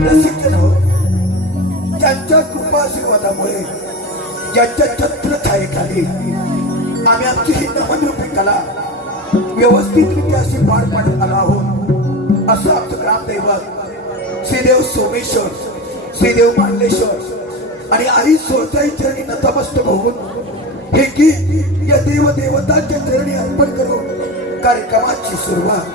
रसिकजन हो, ज्यांच्या कृपा आशीर्वादामुळे ज्यांच्या छत्रछायेखाली आम्ही आमची ही नवनरूपी कला व्यवस्थितरित्या अशी पार पाडत आलो आहोत, असं आमचं ग्रामदैवत श्रीदेव सोमेश्वर, श्रीदेव मांडलेश्वर आणि आई सोळताई चरणी नतमस्तक होऊन हे गीत या देवदेवतांच्या चरणी अर्पण करून कार्यक्रमाची सुरुवात.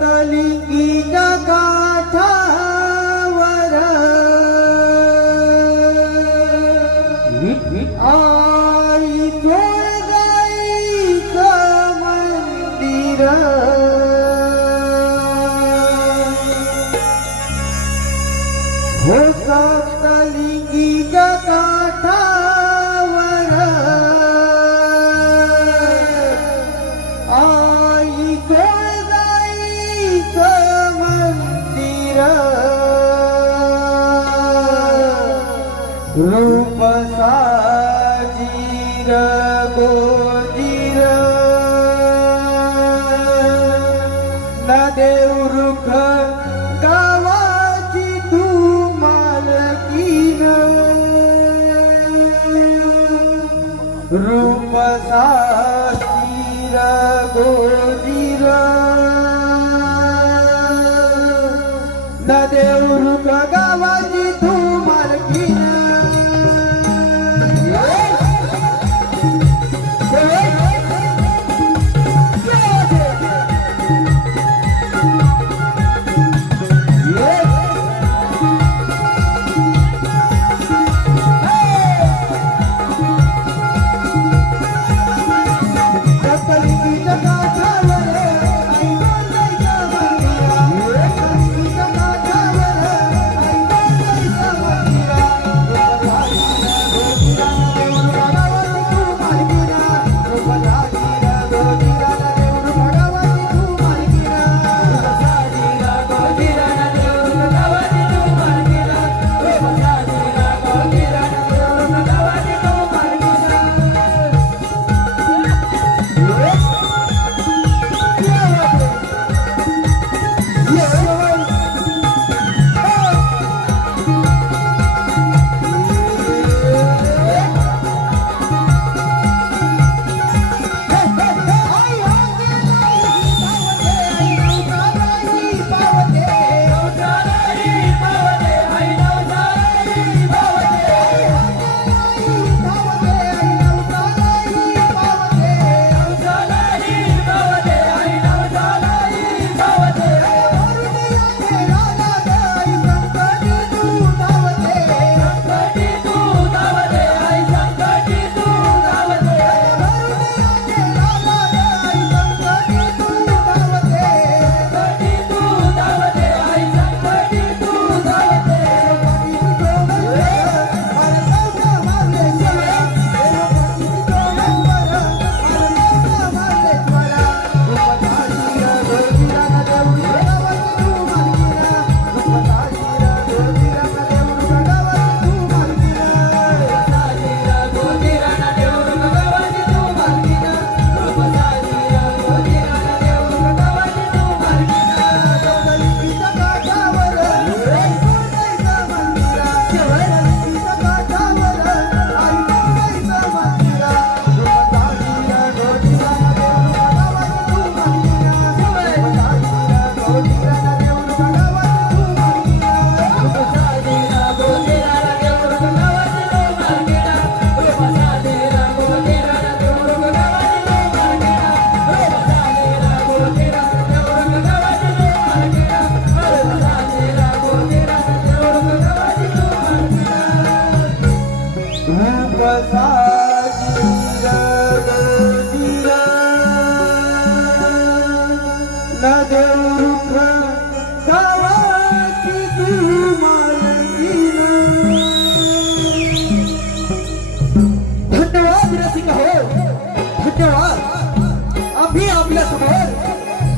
सप्तलिंगीच्या काठावर आई सोळगाईचं मंदिर, हो सप्तलिंगीच्या काठावर आई मंदिर, रूप साजीर गोजीर न देवरुख गावाची तू मालकीन, रूप साजीर गोजीर न देवरुख गावाची तू मालकीन.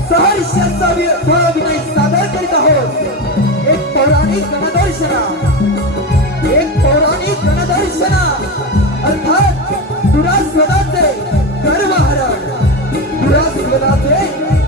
सहर्षाचा अभिनय सादर करीत आहोत. एक पौराणिक गणदर्शना